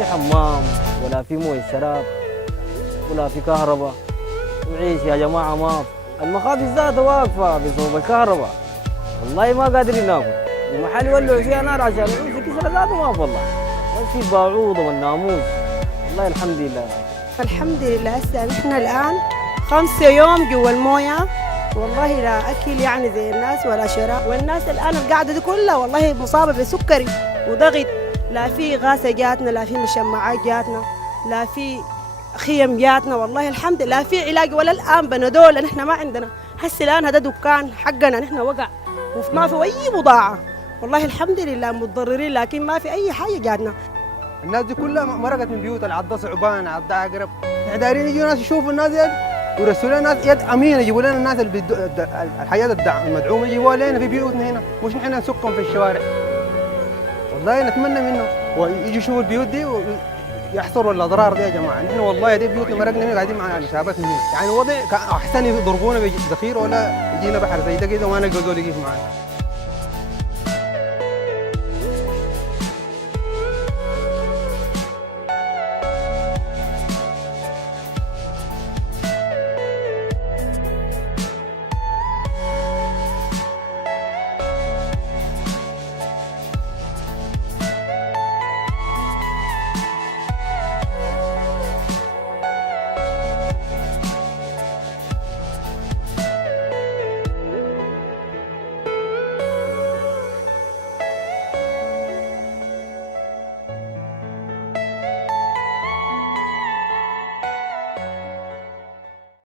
في حمام ولا في مويه شراب ولا في كهرباء. نعيش يا جماعه ما المخابز ذاتها واقفه بسبب الكهرباء. والله ما قادرين ناكل. المحل يولعوا فيها نار عشان نعيش في كسرة ذاته ما في والله. بس في باعوضه والناموس. والله الحمد لله. الحمد لله هسه نحن الان 5 يوم جوا المويه، والله لا اكل يعني زي الناس ولا شراب، والناس الان القاعده دي كلها والله مصابه بسكري وضغط، لا في غاسه جاتنا، لا في مشمعات جاتنا، لا في خيم جاتنا، والله الحمد لله في علاج ولا الان بنادول نحن ما عندنا. هسه الان هذا دكان حقنا نحن وقع وما في اي بضاعه، والله الحمد لله متضررين لكن ما في اي حاجه جاتنا. الناس دي كلها مرقت من بيوتها، العضة ثعبان، عضة عقرب. احنا دايرين يجوا ناس يشوفوا الناس دي ويرسلوا لنا ناس يد امينه، يجيبوا لنا الناس اللي الحياه المدعومه يجيبوها لنا في بيوتنا هنا، مش نحن نسكن في الشوارع. والله نتمنى منه ويجوا يشوفوا البيوت دي ويحصروا الاضرار دي يا جماعه. نحن والله دي بيوتنا مرقنا هنا قاعدين مع شباباتنا هنا، يعني الوضع احسن يضربونا بذخيره ولا يجينا بحر زي ده كده وما نلقى زول يقف معنا.